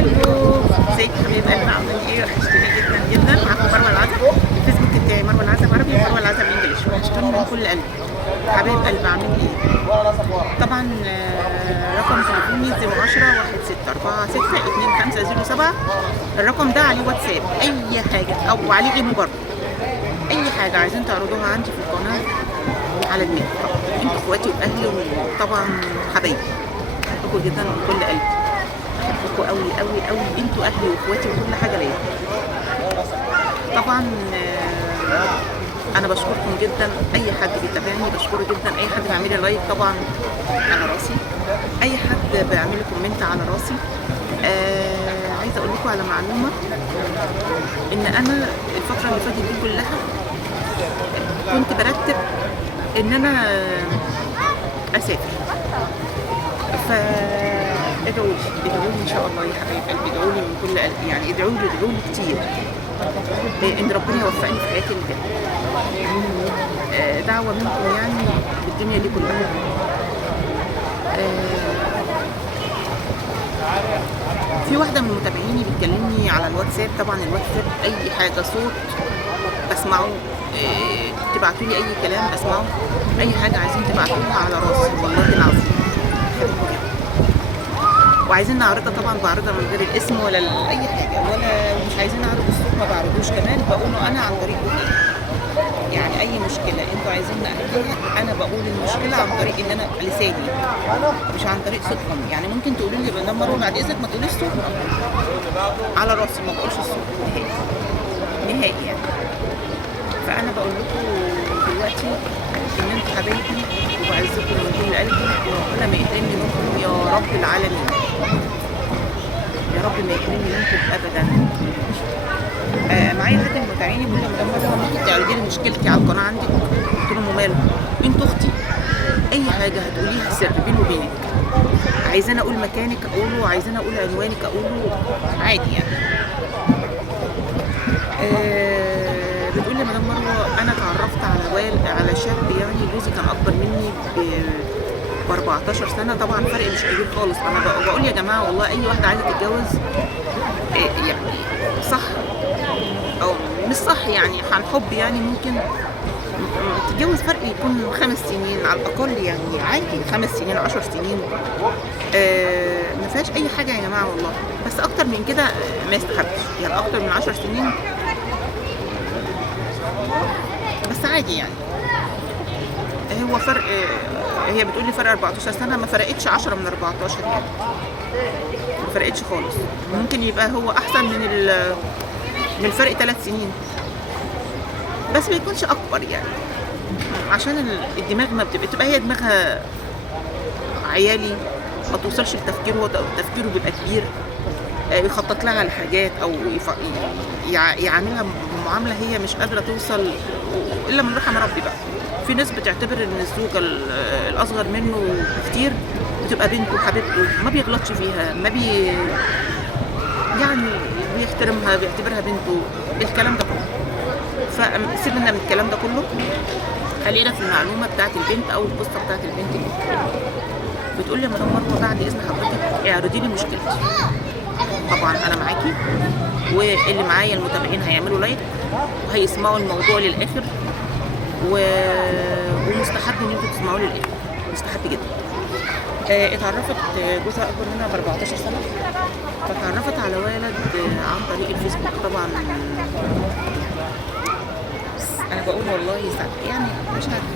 الو، ازيك يا حبيب قلبي؟ عامل ايه؟ وحشتني جدا جدا. معاكم مروه العزب، الفيسبوك بتاعي مروه العزب عربي ومروه العزب انجلش. وحشتوني من كل قلبي حبيب قلبي. عامل ايه؟ طبعا رقم تليفوني 010-1646-2507. الرقم ده عليه واتساب، اي حاجه او عليه ايمو برضه. اي حاجه عايزين تعرضوها عندي في القناه على دماغي. انتوا اخواتي واهلي وطبعا حبايبي، بحبكم جدا من كل قلبي، بحبكم قوي قوي قوي. انتوا اهلي واخواتي وكل حاجه ليا. طبعا انا بشكركم جدا. اي حد بيتابعني بشكره جدا. اي حد بيعمل لي لايك طبعا على راسي. اي حد بيعمل لي كومنت على راسي. عايزه اقول لكم على معلومه، ان انا الفتره اللي فاتت دي كلها كنت برتب ان انا اسافر. ادعوا لي ان شاء الله يا حبايب قلبي، ادعوا لي من كل قلبي. يعني ادعوا لي كتير ان ربنا يوفقني في حياتي اللي جايه. دعوه منكم يعني بالدنيا دي كلها. في واحده من متابعيني بتكلمني على الواتساب. طبعا الواتساب اي حاجه صوت بسمعه، تبعتوا لي اي كلام بسمعه. اي حاجه عايزين تبعتوها على راسي والله العظيم. وعايزين نعرضها طبعا بعرضها من غير الاسم ولا اي حاجه، ولا مش عايزين نعرض الصوت ما بعرضوش كمان، بقوله انا عن طريق وكيل. يعني اي مشكله انتوا عايزين نحلها انا بقول المشكله عن طريق ان انا لساني، مش عن طريق صوتكم. يعني ممكن تقولوا لي مدام مروه بعد اذنك ما تقوليش صوت على راسي، ما بقولش الصوت نهائي يعني. فانا بقول لكم دلوقتي ان انتوا حبايبي وبعزكم من كل قلبي، وربنا ما يحرمني منكم يا رب العالمين. يا رب ما يحرمني منكم ابدا. معايا حد من المتابعين بيقول لي مدام مروه ممكن تعرضي لي مشكلتي على القناه عندك؟ قلت له ماله، انت اختي، اي حاجه هتقوليها سر بيني وبينك. عايزين اقول مكانك اقوله، عايزين اقول عنوانك اقوله، عادي يعني. بتقول لي مدام مروه انا اتعرفت على شاب، يعني جوزي كان اكبر مني ب 14 سنه. طبعا فرق مش كبير خالص. انا بقول يا جماعه والله اي واحده عايزه تتجوز يعني صح او مش صح، يعني عن حب يعني ممكن تتجوز فرق يكون 5 سنين على الاقل، يعني عادي 5 سنين 10 سنين. ما فيهاش اي حاجه يا جماعه والله. بس اكتر من كده ما يستحبش، يعني اكتر من 10 سنين بس عادي يعني. هو فرق، هي بتقول لي فرق 14 سنه، ما فرقتش 10 من 14 يعني، ما فرقتش خالص. ممكن يبقى هو احسن من الفرق 3 سنين، بس ما يكونش اكبر يعني، عشان الدماغ ما بتبقى هي دماغها عيالي، ما توصلش لتفكيره. هو تفكيره بيبقى كبير، يخطط لها على حاجات او يعاملها بمعامله هي مش قادره توصل الا من رحم ربي بقى. في ناس بتعتبر ان الزوجه الاصغر منه بكتير بتبقى بنته وحبيبته، ما بيغلطش فيها، ما يعني بيحترمها، بيعتبرها بنته، الكلام ده كله. فسيبنا من الكلام ده كله، خلينا في المعلومه بتاعت البنت او القصه بتاعت البنت دي. بتقول لي مدام مروه بعد اذن حضرتك اعرضي لي مشكلتي. طبعا انا معاكي، واللي معايا المتابعين هيعملوا لايك وهيسمعوا الموضوع للاخر، ومستحب ان انتوا تسمعوا للاخر، مستحب جدا. اتعرفت، جوزها اكبر منها ب 14 سنه، فتعرفت على ولد عن طريق الفيسبوك. طبعا انا بقول والله يعني مش عارفه،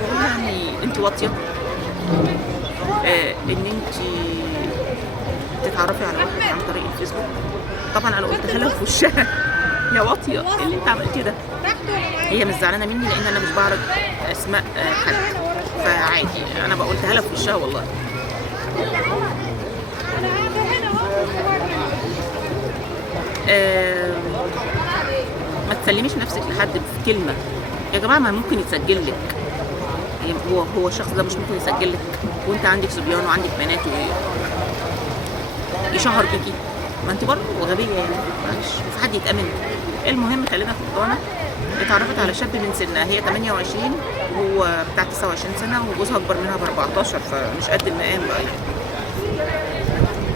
بقول يعني انت واطيه ان انت تتعرفي على واحد عن طريق الفيسبوك. طبعا انا قلتها لها في وشها يا واطيه ايه اللي انت عملتيه ده. هي مش زعلانه مني لان انا مش بعرض اسماء حد، فعادي انا بقولتها لها في وشها والله. ما تسلميش نفسك لحد في كلمه يا جماعه، ما ممكن يتسجل لك. هو الشخص ده مش ممكن يسجل لك وانت عندك صبيان وعندك بنات يشهر بيكي؟ ما انت برضه غبيه يعني، معلش مش حد يتامن. المهم خلينا في موضوعنا. اتعرفت على شاب من سنها، هي 28 وهو بتاع 29 سنه، وجوزها اكبر منها ب 14، فمش قد المقام بقى يعني.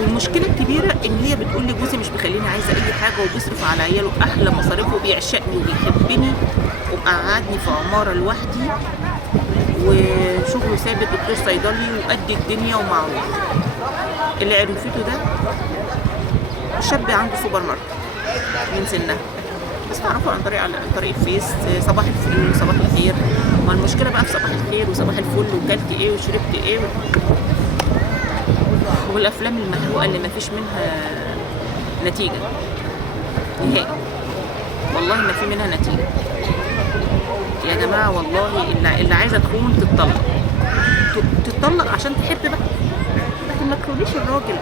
والمشكله الكبيره ان هي بتقول لي جوزي مش بيخليني عايزه اي حاجه، وبيصرف على عياله احلى مصاريفه، وبيعشقني وبيحبني، ومقعدني في عماره لوحدي، وشغله ثابت، دكتور صيدلي وقد الدنيا ومعروف. اللي عرفته ده شاب عنده سوبر ماركت من سنها، بس تعرفوا عن طريق الفيس. صباح الفل وصباح الخير. ما المشكله بقى في صباح الخير وصباح الفل وكلت ايه وشربت ايه والافلام المحروقه اللي ما فيش منها نتيجه نهائي. والله ما في منها نتيجه يا جماعه. والله اللي عايزه تخون تتطلق عشان تحب بقى، لكن ما تخونيش الراجل.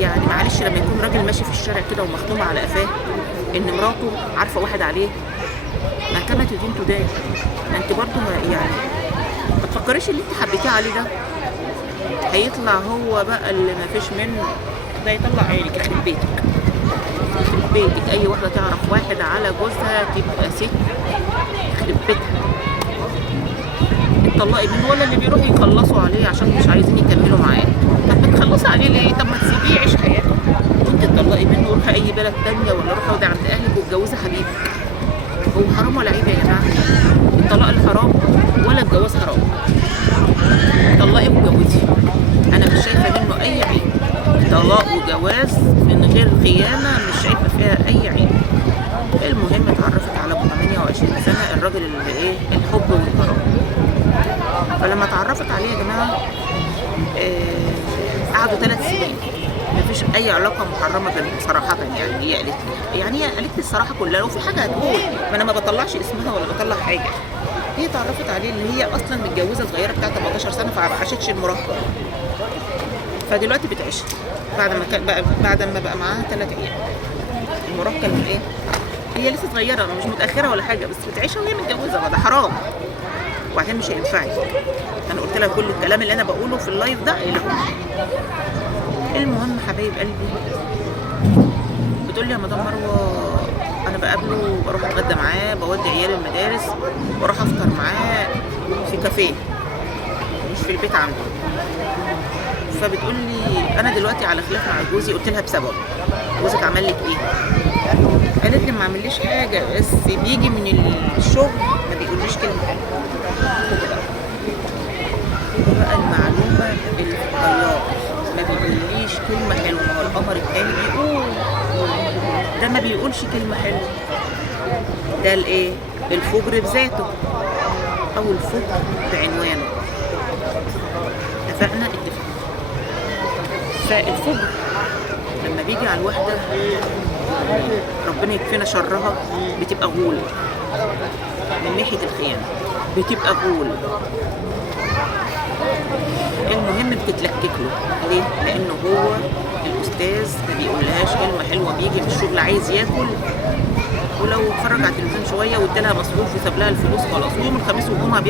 يعني معلش، لما يكون راجل ماشي في الشارع كده ومخدوم على قفاه ان مراته عارفه واحد عليه، ما كانت تدين تدان. ما انت برضه يعني ما تفكريش اللي انت حبيتيه عليه ده هيطلع هو بقى اللي ما فيش منه. ده يطلع عينك، يخرب بيتك، يخرب بيتك. اي واحده تعرف واحد على جوزها تبقى ست يخرب بيتها. اتطلقي منه، ولا اللي بيروحوا يخلصوا عليه عشان مش عايزين يكملوا معاه. طب ما تخلصي عليه ليه؟ طب ما تسيبيه يعيش حياته، وانت تطلقي منه وروحي اي بلد تانية، ولا روحي اقعدي عند اهلك واتجوزي حبيبك. هو حرام ولا عيب يا جماعه؟ الطلاق الحرام ولا الجواز حرام؟ طلقي واتجوزي، انا مش شايفه منه اي عيب. طلاق وجواز من غير خيانه مش شايفه فيها اي عيب. المهم اتعرفت على ابو 28 سنه، الراجل اللي ايه، الحب والغرام. فلما اتعرفت عليه يا جماعه قعدوا 3 سنين مفيش اي علاقه محرمه بينهم صراحه. يعني هي قالت لي، يعني هي قالت لي الصراحه كلها، لو في حاجه هتقول، ما انا ما بطلعش اسمها ولا بطلع حاجه. هي اتعرفت عليه ان هي اصلا متجوزه صغيره بتاعت 18 سنه، فما عاشتش المراهقه، فدلوقتي بتعيش بعد ما بقى معاها 3 عيال. المراهقه اللي ايه، هي لسه صغيره، مش متاخره ولا حاجه، بس بتعيشها وهي متجوزه. ما ده حرام، وبعدين مش هينفعك. انا قلت لها كل الكلام اللي انا بقوله في اللايف ده إيه. المهم حبايب قلبي، بتقول لي يا مدام مروه انا بقابله، بروح اتغدى معاه، بودي عيال المدارس، بروح افطر معاه في كافيه مش في البيت عنده. فبتقول لي انا دلوقتي على خلاف مع جوزي. قلت لها بسبب جوزك عمل لك ايه؟ قالت لي ما عمليش حاجه، بس بيجي من الشغل ما بيقوليش كلمه حلوه. بقى المعلومه اللي في الطيار، ما بيقوليش كلمه حلوه. ما هو القمر التاني بيقول، ده ما بيقولش كلمه حلوه. ده الايه، الفجر بذاته او الفجر بعنوانه. اتفقنا؟ فالفجر لما بيجي على الواحده ربنا يكفينا شرها، بتبقى غول. من ناحيه الخيانه بتبقى غول. المهم بتتلكك له. ليه؟ لانه هو الاستاذ ما بيقولهاش كلمه حلوه. بيجي من الشغل عايز ياكل، ولو اتفرج على التلفزيون شويه وادالها مصروف وساب لها الفلوس خلاص. ويوم الخميس والجمعه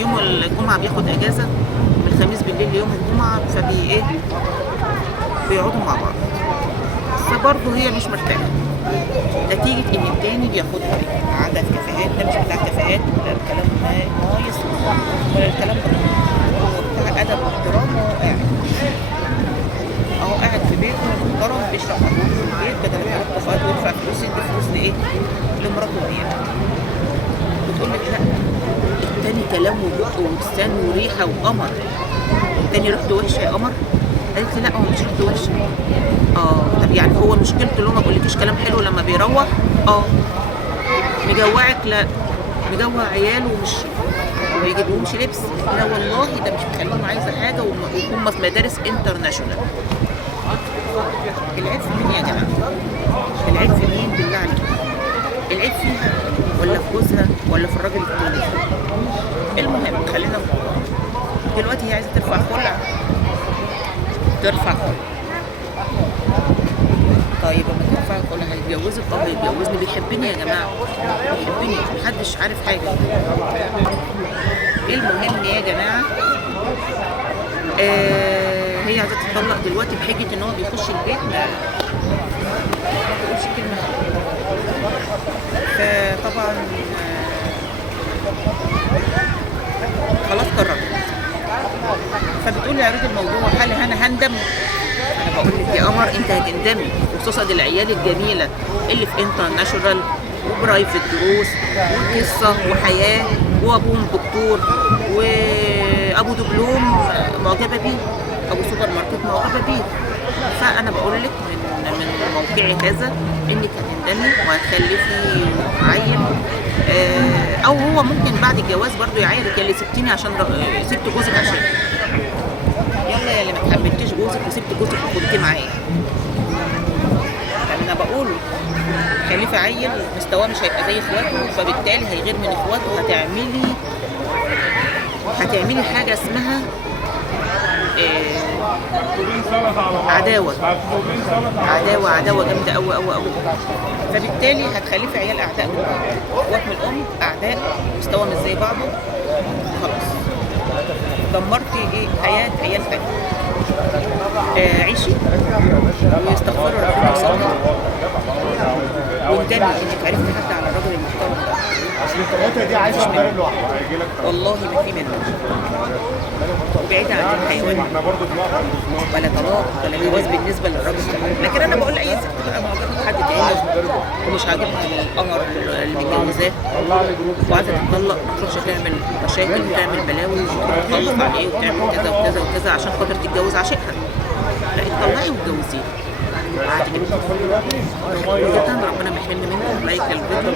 يوم الجمعه بياخد اجازه، من الخميس بالليل ليوم الجمعه، فبي ايه، بيقعدوا مع بعض. فبرضه هي مش مرتاحه، نتيجه ان التاني بياخدها قعده في كافيهات. ده مش بتاع كافيهات ولا الكلام نايس ولا الكلام ده، هو بتاع ادب واحترام. وهو قاعد في بيته محترم، بيشرب قهوه في البيت بدل ما يروح كافيهات ويدفع فلوس، يدي فلوس لايه؟ لمراته وعياله. بتقول لك لا، التاني كلامه وبقه ولسان وريحه وقمر. التاني ريحته وحشه يا قمر؟ قالت لي لا، هو مش ريحته وحشه. طب يعني هو مشكلته اللي هو ما بيقولكيش كلام حلو لما بيروح؟ مجوعك؟ لا، مجوع عياله ومش ما يجيبهمش لبس؟ لا والله، ده مش مخليهم عايزه حاجه، وهم في مدارس انترناشونال. العيب في مين يا جماعه؟ العيب في مين بالله عليك؟ العيب فيها ولا في جوزها ولا في الراجل التاني؟ المهم خلينا دلوقتي، هي عايزه ترفع خلع. طيب لما ترفع خلع هيتجوزك؟ هيتجوزني. بيحبني يا جماعه، بيحبني، محدش عارف حاجه. المهم يا جماعه، هي عايزه تطلق دلوقتي بحجه ان هو بيخش البيت ما تقولش كلمه. فطبعا خلاص قررت. فبتقول لي عرض الموضوع، هل انا هندم؟ انا بقول لك يا قمر انت هتندمي، خصوصا العيال الجميله اللي في انترناشونال وبرايفت دروس وقصه وحياه، وابوهم دكتور وابو دبلوم معجبه بيه، ابو سوبر ماركت معجبه بيه. فانا بقول لك من موقعي هذا انك هتندمي وهتخلفي عيل. او هو ممكن بعد الجواز برضو يعايرك، يا اللي سبتيني عشان سبت جوزك عشان، يلا يا اللي ما تحملتيش جوزك وسبت جوزك وكنتي معايا. يعني انا بقول خلفي عيل مستواه مش هيبقى زي اخواته، فبالتالي هيغير من اخواته، هتعملي حاجه اسمها عداوه جامده قوي قوي قوي. فبالتالي هتخلفي عيال اعداء من بعض، اخوات من الام اعداء، مستوى مش زي بعضه، خلاص دمرتي حياه عيال تانية. عيشي واستغفري ربنا وصلي واندمي انك عرفتي حد على الراجل المحترم ده. اصل الثلاثه دي عايشه في بلد لوحدها، والله ما في منه، وبعيد عن الحيوان ولا طلاق ولا جواز بالنسبه للراجل كمان. لكن انا بقول لاي ست بقى معجبه بحد تاني ومش عاجبها القمر اللي متجوزاه وعايزه تتطلق، ما تروحش تعمل مشاكل وتعمل بلاوي وتخلص عليه وتعمل كذا وكذا وكذا عشان خاطر تتجوز عشقها. لا اتطلقي واتجوزيه عادي جدا. ربنا ما يحرمني منكم. لايك للفيديو.